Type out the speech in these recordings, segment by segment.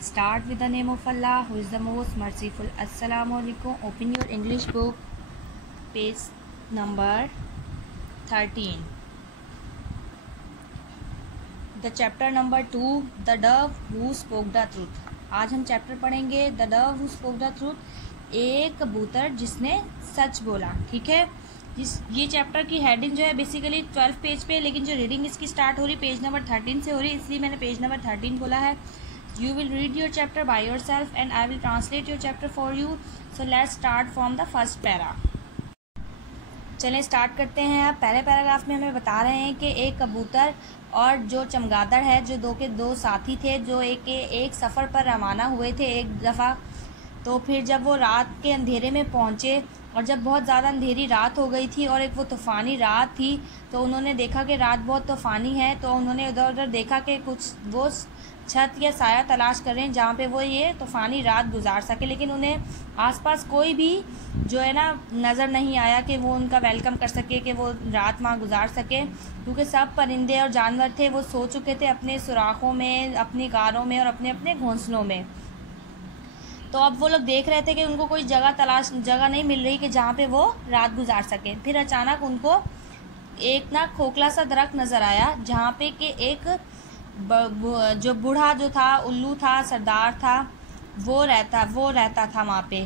Start with the name of Allah, who is the most merciful. Assalamu alaikum. Open your English book, page number 13. The chapter number 2, The Dove Who Spoke the Truth. आज हम chapter पढ़ेंगे the Dove who spoke the truth, एक कबूतर जिसने सच बोला। ठीक है, ये चैप्टर की हेडिंग जो है बेसिकली 12 पेज पे, लेकिन जो रीडिंग इसकी स्टार्ट हो रही पेज नंबर 13 से हो रही, इसलिए मैंने पेज नंबर 13 बोला है। You will read your chapter by yourself and I will translate your chapter for you. So let's start from the first para. चलें स्टार्ट करते हैं। अब पहले पैराग्राफ में हमें बता रहे हैं कि एक कबूतर और जो चमगादड़ है, जो दो साथी थे, जो एक सफ़र पर रवाना हुए थे एक दफ़ा। तो फिर जब वो रात के अंधेरे में पहुँचे और जब बहुत ज़्यादा अंधेरी रात हो गई थी और एक वो तूफ़ानी रात थी, तो उन्होंने देखा कि रात बहुत तूफ़ानी है। तो उन्होंने इधर उधर देखा कि कुछ वो छत या साया तलाश कर रहे हैं जहाँ पे वो ये तूफ़ानी रात गुजार सके, लेकिन उन्हें आसपास कोई भी जो है ना नज़र नहीं आया कि वो उनका वेलकम कर सके, कि वो रात वहाँ गुजार सके, क्योंकि सब परिंदे और जानवर थे वो सो चुके थे अपने सुराखों में, अपनी गारों में और अपने अपने घोंसलों में। तो अब वो लोग देख रहे थे कि उनको कोई जगह नहीं मिल रही कि जहाँ पे वो रात गुजार सके। फिर अचानक उनको एक ना खोखला सा दरख्त नज़र आया जहाँ पे कि एक जो बूढ़ा जो था, उल्लू था, सरदार था, वो रहता था वहाँ पे,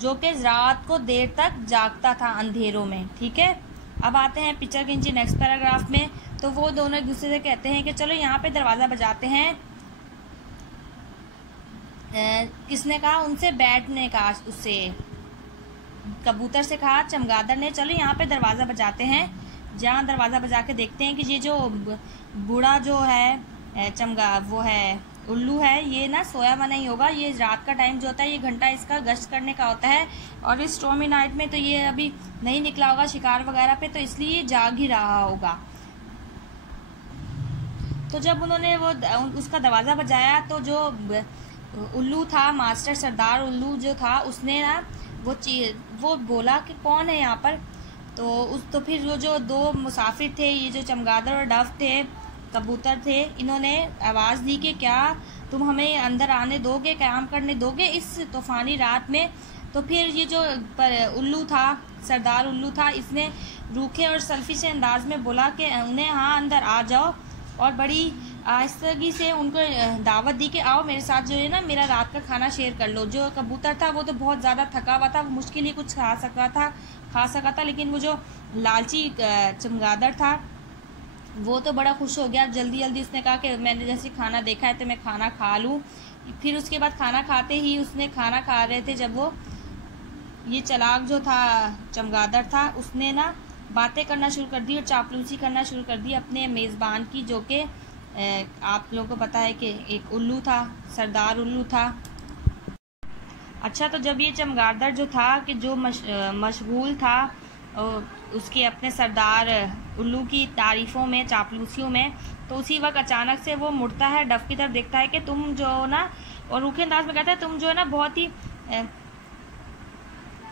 जो कि रात को देर तक जागता था अंधेरों में। ठीक है, अब आते हैं पिक्चर के नीचे नेक्स्ट पैराग्राफ में। तो वो दोनों एक दूसरे से कहते हैं कि चलो यहाँ पे दरवाज़ा बजाते हैं। किसने कहा? उनसे बैट ने कहा, उससे कबूतर से कहा चमगादड़ ने, चलो यहाँ पे दरवाज़ा बजाते हैं। जहाँ दरवाज़ा बजा के देखते हैं कि ये जो बूढ़ा जो है वो है उल्लू है, ये ना सोया हुआ नहीं होगा। ये रात का टाइम जो होता है, ये घंटा इसका गश्त करने का होता है, और इस स्टॉर्मी नाइट में तो ये अभी नहीं निकला होगा शिकार वगैरह पे, तो इसलिए जाग ही रहा होगा। तो जब उन्होंने वो उसका दरवाज़ा बजाया, तो जो उल्लू था, मास्टर सरदार उल्लू जो था, उसने ना वो बोला कि कौन है यहाँ पर। तो फिर वो जो दो मुसाफिर थे, ये जो चमगादड़ और डव थे, कबूतर थे, इन्होंने आवाज़ दी कि क्या तुम हमें अंदर आने दोगे, काम करने दोगे इस तूफ़ानी रात में। तो फिर ये जो उल्लू था, सरदार उल्लू था, इसने रूखे और सल्फी से अंदाज में बोला कि उन्हें हाँ अंदर आ जाओ, और बड़ी आहिस्तगी से उनको दावत दी कि आओ मेरे साथ जो है ना मेरा रात का खाना शेयर कर लो। जो कबूतर था वो तो बहुत ज़्यादा थका हुआ था, वो मुश्किल ही कुछ खा सका था, लेकिन वो जो लालची चमगादड़ था वो तो बड़ा खुश हो गया। जल्दी जल्दी उसने कहा कि मैंने जैसे खाना देखा है तो मैं खाना खा लूँ। फिर उसके बाद खाना खाते ही उसने खाना खा रहे थे, जब वो ये चालाक जो था चमगादड़ था, उसने ना बातें करना शुरू कर दी और चापलूसी करना शुरू कर दी अपने मेज़बान की, जो कि आप लोगों को पता है कि एक उल्लू था, सरदार उल्लू था। अच्छा, तो जब ये चमगादड़ जो था कि जो मशगूल था उसके अपने सरदार उल्लू की तारीफ़ों में, चापलूसियों में, तो उसी वक्त अचानक से वो मुड़ता है, डफ की तरफ देखता है कि तुम जो ना, और रूखे अंदाज में कहता है तुम जो है ना बहुत ही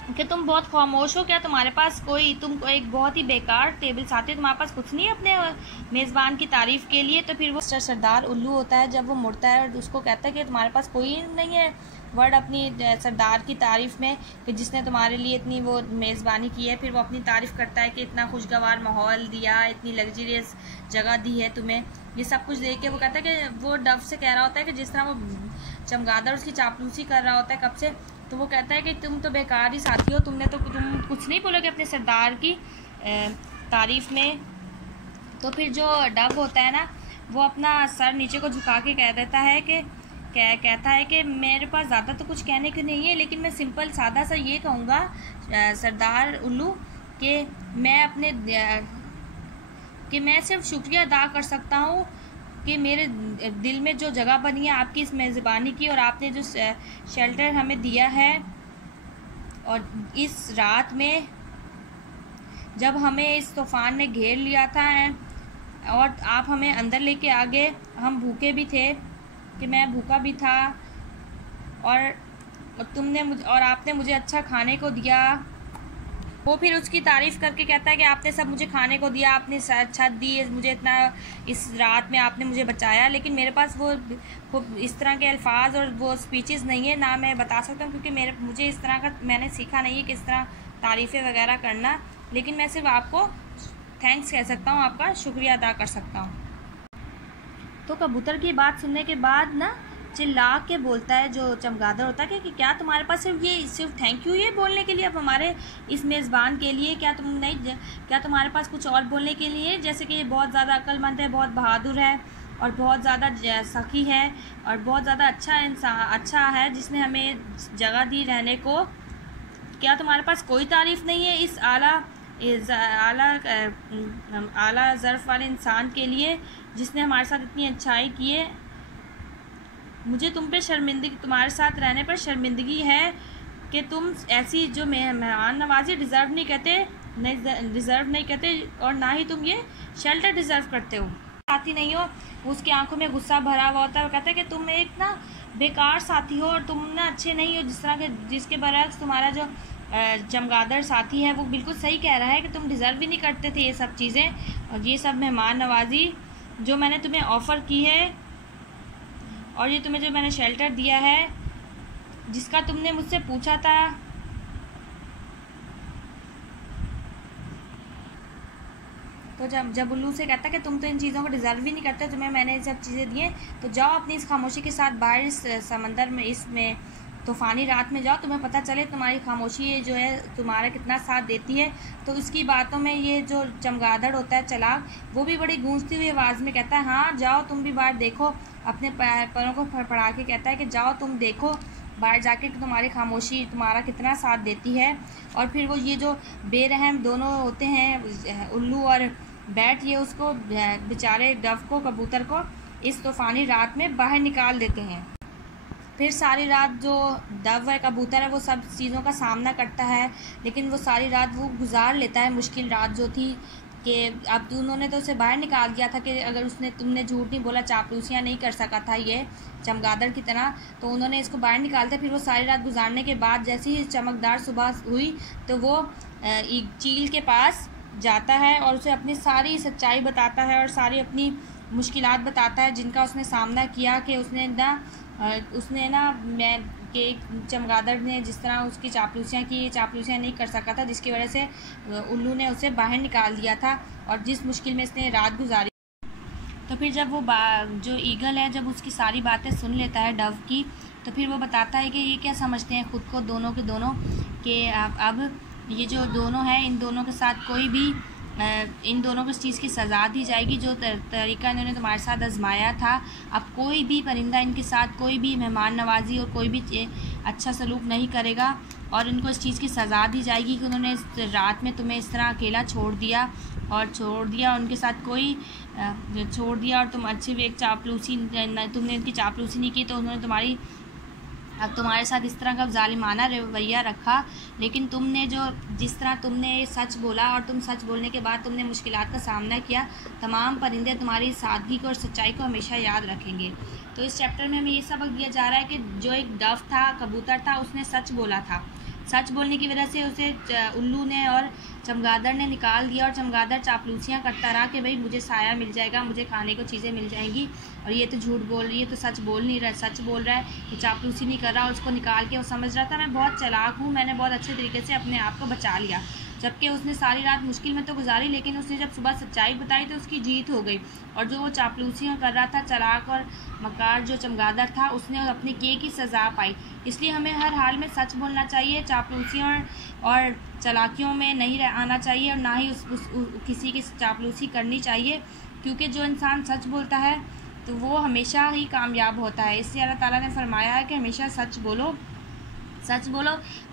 कि तुम बहुत खामोश हो, क्या तुम्हारे पास तुम एक बहुत ही बेकार टेबल साथी हो, तुम्हारे पास कुछ नहीं है अपने मेज़बान की तारीफ़ के लिए। तो फिर वो सरदार उल्लू होता है, जब वो मुड़ता है और उसको कहता है कि तुम्हारे पास कोई नहीं है वर्ड अपनी सरदार की तारीफ़ में, कि जिसने तुम्हारे लिए इतनी वो मेज़बानी की है। फिर वो अपनी तारीफ़ करता है कि इतना खुशगवार माहौल दिया, इतनी लग्जरियस जगह दी है तुम्हें, ये सब कुछ देख के वो कहता है कि वो डव से कह रहा होता है कि जिस तरह वो चमगादड़ उसकी चापलूसी कर रहा होता है कब से, तो वो कहता है कि तुम तो बेकार ही साथी हो, तुम कुछ नहीं बोलोगे अपने सरदार की तारीफ़ में। तो फिर जो डव होता है ना, वो अपना सर नीचे को झुका के कह देता है कि कहता है कि मेरे पास ज़्यादा तो कुछ कहने को नहीं है, लेकिन मैं सिंपल सादा सा ये कहूँगा सरदार उल्लू कि मैं सिर्फ शुक्रिया अदा कर सकता हूँ कि मेरे दिल में जो जगह बनी है आपकी इस मेज़बानी की, और आपने जो शेल्टर हमें दिया है, और इस रात में जब हमें इस तूफ़ान ने घेर लिया था और आप हमें अंदर लेके आ गए, हम भूखे भी थे, कि मैं भूखा भी था, और आपने मुझे अच्छा खाने को दिया, वो फिर उसकी तारीफ़ करके कहता है कि आपने सब मुझे खाने को दिया, आपने छत दी, मुझे इतना इस रात में आपने मुझे बचाया, लेकिन मेरे पास वो इस तरह के अल्फाज और वो स्पीचेस नहीं है, ना मैं बता सकता हूँ, क्योंकि मुझे इस तरह का मैंने सीखा नहीं है किस तरह तारीफ़ें वगैरह करना। लेकिन मैं सिर्फ आपको थैंक्स कह सकता हूँ, आपका शुक्रिया अदा कर सकता हूँ। तो कबूतर की बात सुनने के बाद ना चिल्ला के बोलता है जो चमगादड़ होता है कि क्या तुम्हारे पास सिर्फ थैंक यू ये बोलने के लिए अब हमारे इस मेज़बान के लिए, क्या तुम्हारे पास कुछ और बोलने के लिए, जैसे कि ये बहुत ज़्यादा अक्लमंद है, बहुत बहादुर है और बहुत ज़्यादा सखी है और बहुत ज़्यादा अच्छा है, जिसने हमें जगह दी रहने को। क्या तुम्हारे पास कोई तारीफ़ नहीं है इस आला ज़र्फ़ वाले इंसान के लिए जिसने हमारे साथ इतनी अच्छाई की है? मुझे तुम्हारे साथ रहने पर शर्मिंदगी है कि तुम ऐसी जो मेहमान नवाजी डिज़र्व नहीं करते और ना ही तुम ये शेल्टर डिज़र्व करते हो। साथी नहीं हो, उसकी आंखों में गुस्सा भरा हुआ होता है। वो कहता है कि तुम एक ना बेकार साथी हो और तुम ना अच्छे नहीं हो, जिसके बरक्स तुम्हारा जो चमगादड़ साथी है वो बिल्कुल सही कह रहा है कि तुम डिज़र्व भी नहीं करते थे ये सब चीज़ें और ये सब मेहमान नवाजी जो मैंने तुम्हें ऑफ़र की है और ये तुम्हें जो मैंने शेल्टर दिया है जिसका तुमने मुझसे पूछा था। तो जब उल्लू से कहता कि तुम तो इन चीज़ों को डिज़र्व ही नहीं करते, तुम्हें मैंने सब चीज़ें दी हैं, तो जाओ अपनी इस खामोशी के साथ बाहर इस समंदर में, इसमें तूफ़ानी रात में जाओ, तुम्हें पता चले तुम्हारी खामोशी जो है तुम्हारा कितना साथ देती है। तो इसकी बातों में ये जो चमगादड़ होता है चालाक, वो भी बड़ी गूंजती हुई आवाज़ में कहता है हाँ जाओ तुम भी बाहर देखो, अपने पैरों को फड़फड़ा के कहता है कि जाओ तुम देखो बाहर जाके कि तुम्हारी खामोशी तुम्हारा कितना साथ देती है। और फिर वो ये जो बेरहम दोनों होते हैं उल्लू और बैट, ये उसको बेचारे डव को, कबूतर को इस तूफ़ानी रात में बाहर निकाल देते हैं। फिर सारी रात जो डव है, कबूतर है, वो सब चीज़ों का सामना करता है, लेकिन वो सारी रात वो गुजार लेता है। मुश्किल रात जो थी कि अब उन्होंने तो उसे बाहर निकाल दिया था कि अगर तुमने झूठ नहीं बोला, चापलूसियाँ नहीं कर सका था ये चमगादड़ की तरह, तो उन्होंने इसको बाहर निकाल दिया। फिर वो सारी रात गुजारने के बाद जैसे ही चमकदार सुबह हुई तो वो चील के पास जाता है और उसे अपनी सारी सच्चाई बताता है और सारी अपनी मुश्किलात बताता है जिनका उसने सामना किया, कि उसने ना चमगादड़ ने जिस तरह उसकी चापलूसियाँ की, ये चापलूसियाँ नहीं कर सका था, जिसकी वजह से उल्लू ने उसे बाहर निकाल दिया था और जिस मुश्किल में इसने रात गुजारी। तो फिर जब वो जो ईगल है जब उसकी सारी बातें सुन लेता है डव की, तो फिर वो बताता है कि ये क्या समझते हैं खुद को दोनों के दोनों, कि अब ये जो दोनों हैं इन दोनों के साथ कोई भी इन दोनों को इस चीज़ की सज़ा दी जाएगी जो तरीका इन्होंने तुम्हारे साथ आजमाया था। अब कोई भी परिंदा इनके साथ कोई भी मेहमान नवाजी और कोई भी अच्छा सलूक नहीं करेगा और इनको इस चीज़ की सज़ा दी जाएगी कि उन्होंने इस रात में तुम्हें इस तरह अकेला छोड़ दिया उनके साथ कोई छोड़ दिया और तुम अच्छे भी एक चापलूसी तुमने इनकी चापलूसी नहीं की, तो उन्होंने अब तुम्हारे साथ इस तरह का जालिमाना रवैया रखा। लेकिन तुमने जिस तरह तुमने सच बोला और तुम सच बोलने के बाद तुमने मुश्किलात का सामना किया, तमाम परिंदे तुम्हारी सादगी को और सच्चाई को हमेशा याद रखेंगे। तो इस चैप्टर में हमें ये सबक दिया जा रहा है कि जो एक डव था, कबूतर था, उसने सच बोला था। सच बोलने की वजह से उसे उल्लू ने और चमगादड़ ने निकाल दिया और चमगादड़ चापलूसियाँ करता रहा कि भाई मुझे साया मिल जाएगा, मुझे खाने को चीज़ें मिल जाएंगी, और ये तो झूठ बोल रही है, तो सच बोल नहीं रहा, सच बोल रहा है, ये चापलूसी नहीं कर रहा। और उसको निकाल के वो समझ रहा था मैं बहुत चालाक हूँ, मैंने बहुत अच्छे तरीके से अपने आप को बचा लिया। जबकि उसने सारी रात मुश्किल में तो गुजारी, लेकिन उसने जब सुबह सच्चाई बताई तो उसकी जीत हो गई। और जो वो चापलूसियाँ कर रहा था, चालाक और मकार जो चमगादड़ था, उसने अपने किए की सज़ा पाई। इसलिए हमें हर हाल में सच बोलना चाहिए, चापलूसियों और चालाकियों में नहीं आना चाहिए और ना ही किसी की चापलूसी करनी चाहिए, क्योंकि जो इंसान सच बोलता है तो वो हमेशा ही कामयाब होता है। इसलिए अल्लाह ताला ने फरमाया है कि हमेशा सच बोलो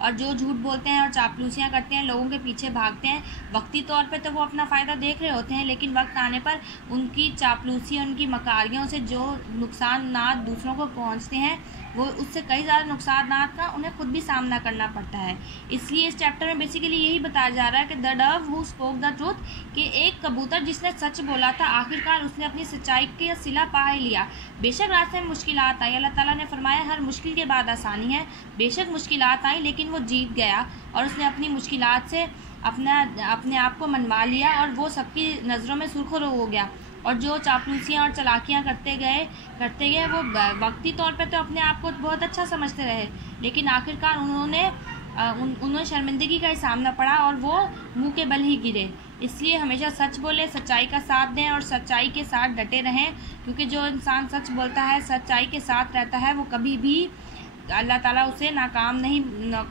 और जो झूठ बोलते हैं और चापलूसियाँ करते हैं, लोगों के पीछे भागते हैं, वक्ती तौर पे तो वो अपना फ़ायदा देख रहे होते हैं, लेकिन वक्त आने पर उनकी चापलूसी, उनकी मकारियों से जो नुकसान दूसरों को पहुंचते हैं, वो उससे कई ज़्यादा नुकसान का उन्हें खुद भी सामना करना पड़ता है। इसलिए इस चैप्टर में बेसिकली यही बताया जा रहा है कि the Dove who spoke the truth, कि एक कबूतर जिसने सच बोला था, आखिरकार उसने अपनी सच्चाई के सिला पा ही लिया। बेशक रास्ते में मुश्किलात आई, अल्लाह ताला ने फरमाया हर मुश्किल के बाद आसानी है। बेशक मुश्किलात आई, लेकिन वो जीत गया और उसने अपनी मुश्किलात से अपने आप को मनवा लिया और वो सबकी नज़रों में सुर्खरू हो गया। और जो चापलूसियाँ और चालाकियाँ करते गए वो वक्ती तौर पे तो अपने आप को बहुत अच्छा समझते रहे, लेकिन आखिरकार उन्होंने शर्मिंदगी का ही सामना पड़ा और वो मुंह के बल ही गिरे। इसलिए हमेशा सच बोलें, सच्चाई का साथ दें और सच्चाई के साथ डटे रहें, क्योंकि जो इंसान सच बोलता है, सच्चाई के साथ रहता है, वो कभी भी अल्लाह ताला उसे नाकाम नहीं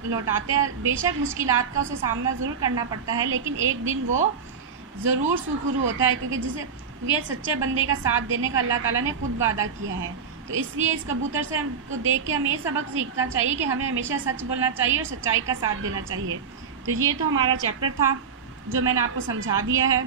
लौटाते। बेशक मुश्किलात का उसे सामना ज़रूर करना पड़ता है, लेकिन एक दिन वो ज़रूर सुरखरू होता है, क्योंकि ये सच्चे बंदे का साथ देने का अल्लाह ताला ने खुद वादा किया है। तो इसलिए इस कबूतर से हमको देख के हमें ये सबक सीखना चाहिए कि हमें हमेशा सच बोलना चाहिए और सच्चाई का साथ देना चाहिए। तो ये तो हमारा चैप्टर था जो मैंने आपको समझा दिया है।